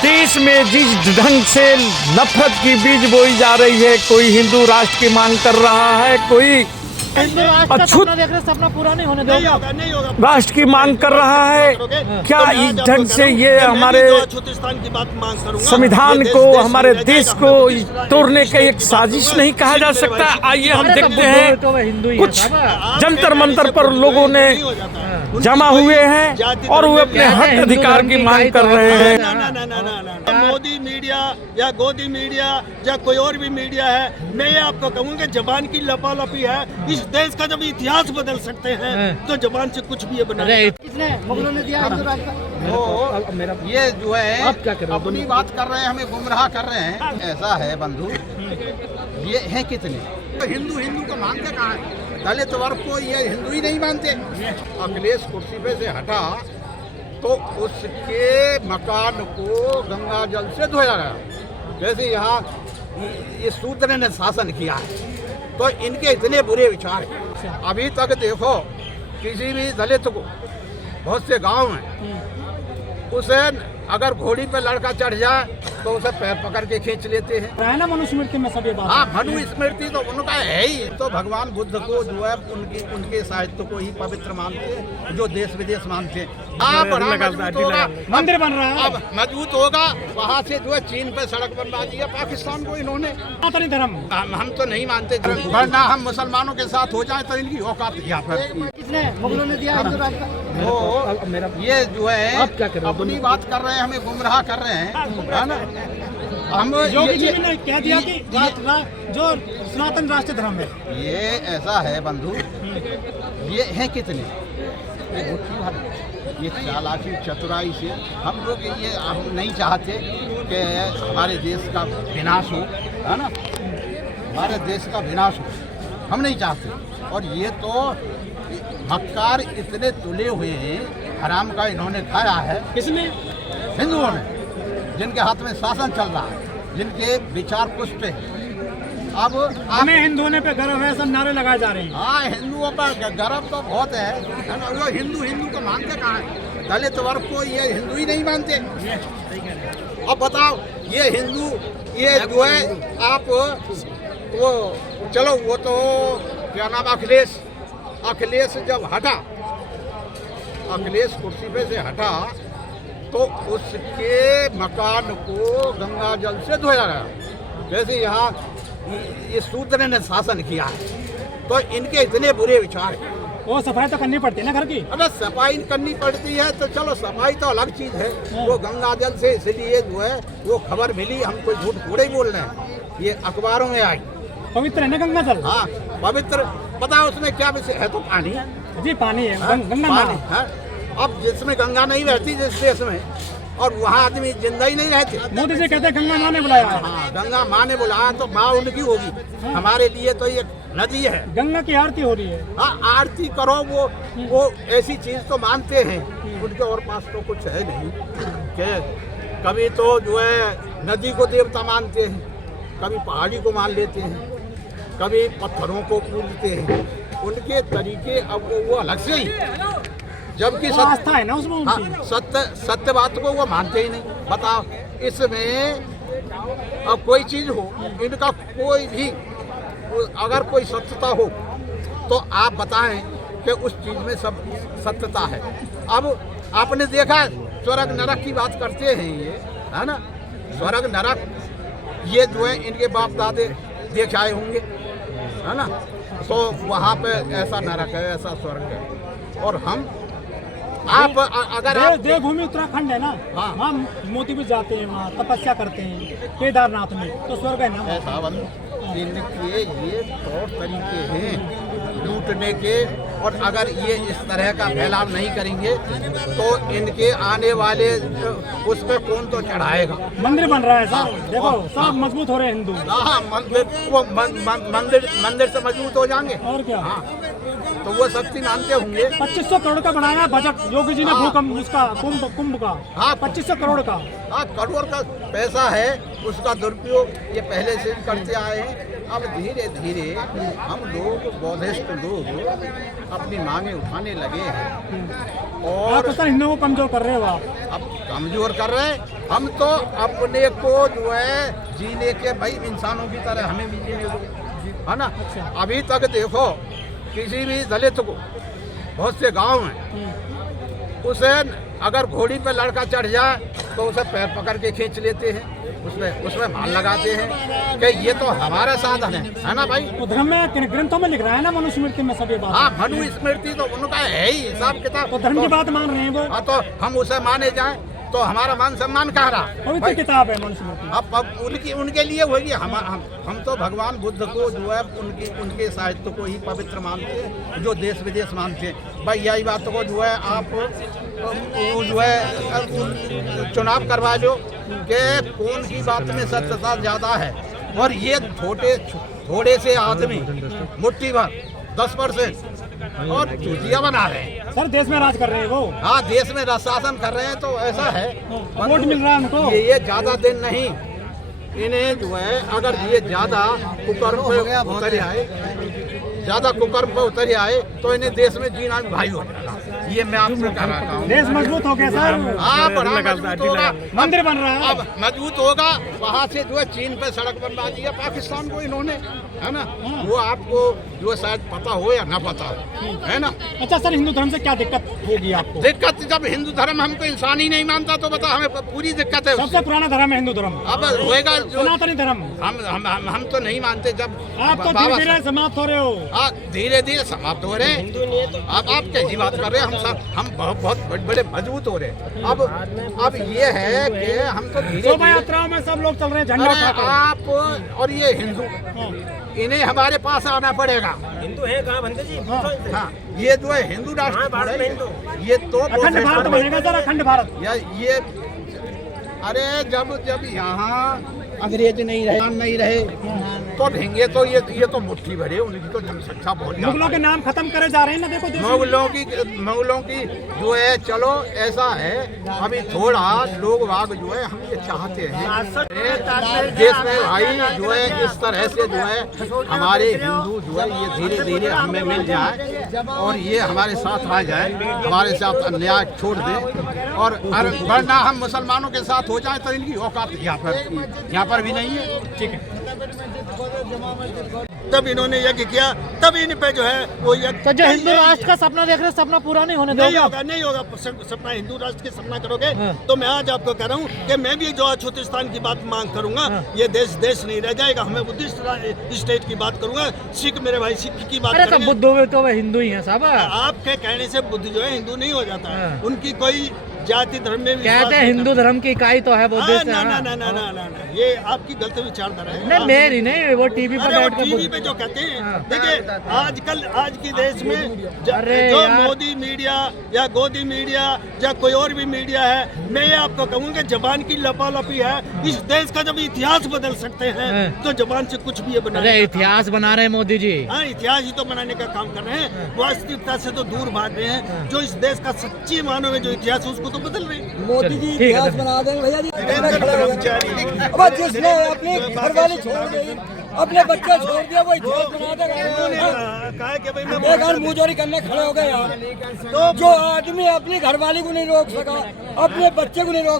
देश में जिस ढंग से नफरत की बीज बोई जा रही है, कोई हिंदू राष्ट्र की मांग कर रहा है, कोई हिंदू राष्ट्र का सपना देख रहे, सपना पूरा नहीं होने देगा। नहीं होगा। राष्ट्र की मांग कर रहा है। क्या इस ढंग से ये हमारे की बात मांग करूंगा, संविधान को, हमारे देश को तोड़ने का एक साजिश नहीं कहा जा सकता। आइए हम देखते हैं कुछ जंतर मंतर पर लोगों ने जमा हुए हैं और वो अपने हक अधिकार की मांग कर रहे हैं। ना मोदी मीडिया या गोदी मीडिया या कोई और भी मीडिया है, मैं ये आपको कहूँगा जबान की लपालपी है। इस देश का जब इतिहास बदल सकते हैं तो जबान से कुछ भी ये बना किसने मुगलों ने दिया हिंदू राष्ट्र का? ये जो है अपनी बात कर रहे हैं, हमें गुमराह कर रहे हैं। ऐसा है बंधु, ये हैं कितने तो हिंदू को मानते कहाँ है? दलित वर्ग को ये हिंदू ही नहीं मानते। अखिलेश कुर्सी पे से हटा तो उसके मकान को गंगा जल से धोया गया। जैसे यहाँ ये शूद्र ने शासन किया है तो इनके इतने बुरे विचार हैं। अभी तक देखो किसी भी दलित को बहुत से गांव में उसे अगर घोड़ी पे लड़का चढ़ जाए तो उसे पैर पकड़ के खींच लेते हैं। है ना मनुस्मृति में सभी बात। हाँ, मनुस्मृति तो उनका है ही। तो भगवान बुद्ध को जो है उनके साहित्य को ही पवित्र मानते हैं, जो देश विदेश मानते हैं। मंदिर बन रहा है, अब मजबूत होगा। वहाँ से जो है चीन पे सड़क बनवा दी है पाकिस्तान को इन्होंने। सनातनी धर्म हम तो नहीं मानते, वरना हम मुसलमानों के साथ हो जाए तो इनकी औकात यहाँ पर। किसने मुगलों ने दिया हिंदू राष्ट्र का? ये जो है अपनी बात कर रहे हैं, हमें गुमराह कर रहे हैं, है ना। हम योगी जी ने कह दिया कि जो सनातन राष्ट्र धर्म है। ये ऐसा है बंधु, ये हैं कितने ये चालाकी चतुराई से हम लोग ये हम नहीं चाहते कि हमारे देश का विनाश हो, है ना। हमारे देश का विनाश हो हम नहीं चाहते। और ये तो मक्कार इतने तुले हुए हैं, हराम का इन्होंने खाया है। किसने? हिंदुओं ने, जिनके हाथ में शासन चल रहा है, जिनके विचार पुष्ट हैं। अब हमें हिंदू होने पे गर्व है, सब नारे लगाए जा रहे हैं। हाँ, हिंदुओं पर गर्व तो बहुत है ना। वो हिंदू को मानते कहाँ है? दलित वर्ग को ये हिंदू ही नहीं मानते। अब बताओ ये हिंदू ये जो है आप वो चलो वो तो क्या नाम अखिलेश जब हटा, अखिलेश कुर्सी पे से हटा तो उसके मकान को गंगा जल से धोया गया। जैसे यहाँ ये शूद्र ने शासन किया है तो इनके इतने बुरे विचार हैं। वो सफाई तो करनी पड़ती है ना घर की। अरे सफाई करनी पड़ती है तो चलो, सफाई तो अलग चीज है। वो गंगा जल से इसलिए जो है वो खबर मिली, हम कोई झूठ थोड़े ही बोल रहे हैं, ये अखबारों में आई। पवित्र है ना गंगा जल? हाँ पवित्र। पता उसमें क्या विषय है? तो पानी जी, पानी है। गंगा पानी है। अब जिसमें गंगा नहीं रहती जिस देश में, और वहाँ आदमी जिंदा ही नहीं रहते। मोदी जी कहते हैं गंगा माँ ने बुलाया है। हाँ, गंगा माँ ने बुलाया तो माँ उनकी होगी। हमारे लिए तो ये नदी है। गंगा की आरती हो रही है। हाँ, आरती करो, वो ऐसी चीज तो मानते हैं। उनके और पास तो कुछ है नहीं कि कभी तो जो है नदी को देवता मानते हैं, कभी पहाड़ी को मान लेते हैं, कभी पत्थरों को पूजते हैं। उनके तरीके अब वो अलग से ही, जबकि आस्था है ना उसमें उनकी। हाँ, सत्य बात को वो मानते ही नहीं। बताओ इसमें अब कोई चीज हो, इनका कोई भी अगर कोई सत्यता हो तो आप बताएं कि उस चीज में सब सत्यता है। अब आपने देखा स्वर्ग नरक की बात करते हैं ये, है ना। स्वर्ग नरक ये जो है इनके बाप दादे देख आए होंगे, है ना। तो वहाँ पे ऐसा नरक है, ऐसा स्वर्ग है। और हम आप अगर आप देवभूमि उत्तराखंड है ना, हाँ। वहाँ मोदी भी जाते हैं, वहाँ तपस्या करते हैं केदारनाथ में, तो स्वर्ग है ना। ऐसा इनके ये तौर तरीके हैं लूटने के। और अगर ये इस तरह का फैलाव नहीं करेंगे तो इनके आने वाले उस पे कौन तो चढ़ाएगा। मंदिर बन रहा है सर, देखो सब मजबूत हो रहे हैं हिंदू। हाँ, मंदिर से मजबूत हो जाएंगे। और क्या। हाँ, तो वो शक्ति मानते होंगे। 2500 करोड़ का बनाया बजट योगी जी ने। भूकंप उसका कुंभ का। हाँ, 2500 करोड़ का। हाँ, करोड़ का पैसा है, उसका दुरुपयोग ये पहले से करते आए हैं। अब धीरे धीरे हम लोग बौद्धिस्ट लोग अपनी मांगे उठाने लगे हैं। और हिंदुओं को कमजोर कर रहे हो आप। अब कमजोर कर रहे हैं हम तो अपने को जो है जीने के भाई इंसानों की तरह हमें भी जीने दो, है ना। अभी तक देखो किसी भी दलित को बहुत से गांव में उसे अगर घोड़ी पे लड़का चढ़ जाए तो उसे पैर पकड़ के खींच लेते हैं, उसमें माल लगाते हैं कि ये तो हमारा साधन है ना भाई। तो धर्म में ग्रंथों में लिख रहा है ना, मनुस्मृति में सब ये बात। हाँ, मनुस्मृति तो उनका है ही हिसाब किताब। तो धर्म की बात मान रहे हैं वो। हाँ, तो हम उसे माने जाएं तो हमारा मान सम्मान कह रहा पवित्र किताब है मनुस्मृति। अब उनके लिए होगी। हम तो भगवान बुद्ध को जो है उनके साहित्य को ही पवित्र मानते हैं, जो देश विदेश मानते हैं। भाई यही बात को जो है आप जो है चुनाव करवा लो कि कौन की बात में सत्यता ज्यादा है। और ये थोड़े से आदमी मुट्ठी भर 10% और चूतिया बना रहे हैं। सर देश में राज कर रहे हैं वो। हाँ, देश में शासन कर रहे हैं, तो ऐसा है वोट मिल रहा है उनको। ये ज्यादा दिन नहीं, इन्हें जो है अगर ये ज्यादा कुकर्म पे उतर आए, ज्यादा कुकर्म पे उतर आए तो इन्हें देश में जीना भी भाई हो जाएगा। ये मैं आपको कह रहा हूँ। देश मजबूत हो गया सर। हाँ, बड़ा मजबूत होगा, मंदिर बन रहा है। अब मजबूत होगा। वहाँ से जो है चीन पे सड़क बनवा दी है पाकिस्तान को इन्होंने, है ना। वो आपको जो शायद पता हो या ना पता हो, है ना। अच्छा सर, हिंदू धर्म से क्या दिक्कत होगी आपको? दिक्कत जब हिंदू धर्म हमको इंसान ही नहीं मानता तो बता हमें पूरी दिक्कत है। सबसे पुराना धर्म है हिंदू धर्म। अब होएगा सनातनी धर्म। हम तो नहीं मानते। जब आप तो धीरे धीरे समाप्त हो रहे हो। धीरे धीरे समाप्त हो रहे हैं। अब आप कैसी बात कर रहे हैं? हम बहुत बड़े मजबूत हो रहे हैं। अब ये है कि हम तो धीरे शोभा यात्राओं में सब लोग चल रहे हैं झंडा उठाकर। आप और ये हिंदू, इन्हें हमारे पास आना पड़ेगा। हिंदू है कहाँ बंदे जी? हाँ, ये जो है हिंदू राष्ट्र, ये तो अखंड भारत बनेगा सर, अखंड भारत। ये अरे जब यहाँ अंग्रेज नहीं रहे तो ढेंगे तो ये तो मुट्ठी भरे, उनकी तो जनसंख्या बहुत। मुगलों के नाम खत्म करे जा रहे हैं ना, देखो मुगलों की जो है। चलो ऐसा है, अभी थोड़ा लोग वाग जो है हम ये चाहते हैं देश में भाई जो है इस तरह से जो है हमारे हिंदू जो है ये धीरे धीरे हमें मिल जाए और ये हमारे साथ आ जाए, हमारे साथ अन्याय छोड़ दें। और वरना हम मुसलमानों के साथ हो जाए तो इनकी औकात यहाँ पर भी नहीं है। ठीक है। जब इन्होंने यज्ञ किया तब इन पे जो है वो यज्ञ। तो जो हिंदू राष्ट्र का सपना देख रहे हैं, सपना पूरा नहीं होने देगा। नहीं होगा सपना। हिंदू राष्ट्र के सपना करोगे तो मैं आज आपको कह रहा हूँ कि मैं भी जो अछूतिस्तान की बात मांग करूंगा, ये देश नहीं रह जाएगा। हमें बुद्धिस्ट स्टेट की बात करूंगा, सिख मेरे भाई सिख की बात करेंगे। बुद्ध हुए तो वह हिंदू ही है साहब। आपके कहने से बुद्ध जो है हिंदू नहीं हो जाता है। उनकी कोई जाति धर्म में कहते हैं हिंदू धर्म की इकाई तो है बुद्धिस्ट। ना, ये आपकी गलत विचारधारा है। नहीं, मेरी नहीं, वो टीवी पर टीवी पे जो कहते हैं। देखिए आज की देश में जो मोदी मीडिया या गोदी मीडिया या कोई और भी मीडिया है, मैं ये आपको कहूँगा जबान की लपालपी है। इस देश का जब इतिहास बदल सकते हैं तो जबान से कुछ भी बना। इतिहास बना रहे हैं मोदी जी। हाँ, इतिहास ही तो बनाने का काम कर रहे हैं, वास्तविकता से तो दूर भाग रहे हैं। जो इस देश का सच्ची मानव है, जो इतिहास है उसको बदल रहे हैं। मोदी जी इतिहास बना देंगे भैया जी। अब जिसने अपनी घरवाली छोड़ दी, अपने बच्चे छोड़ दिया, वो इतिहास बना देगा। बेकार मुंहजोरी करने खड़े हो गए यार। तो जो आदमी अपनी घरवाली को नहीं रोक सका, अपने बच्चे को नहीं रोक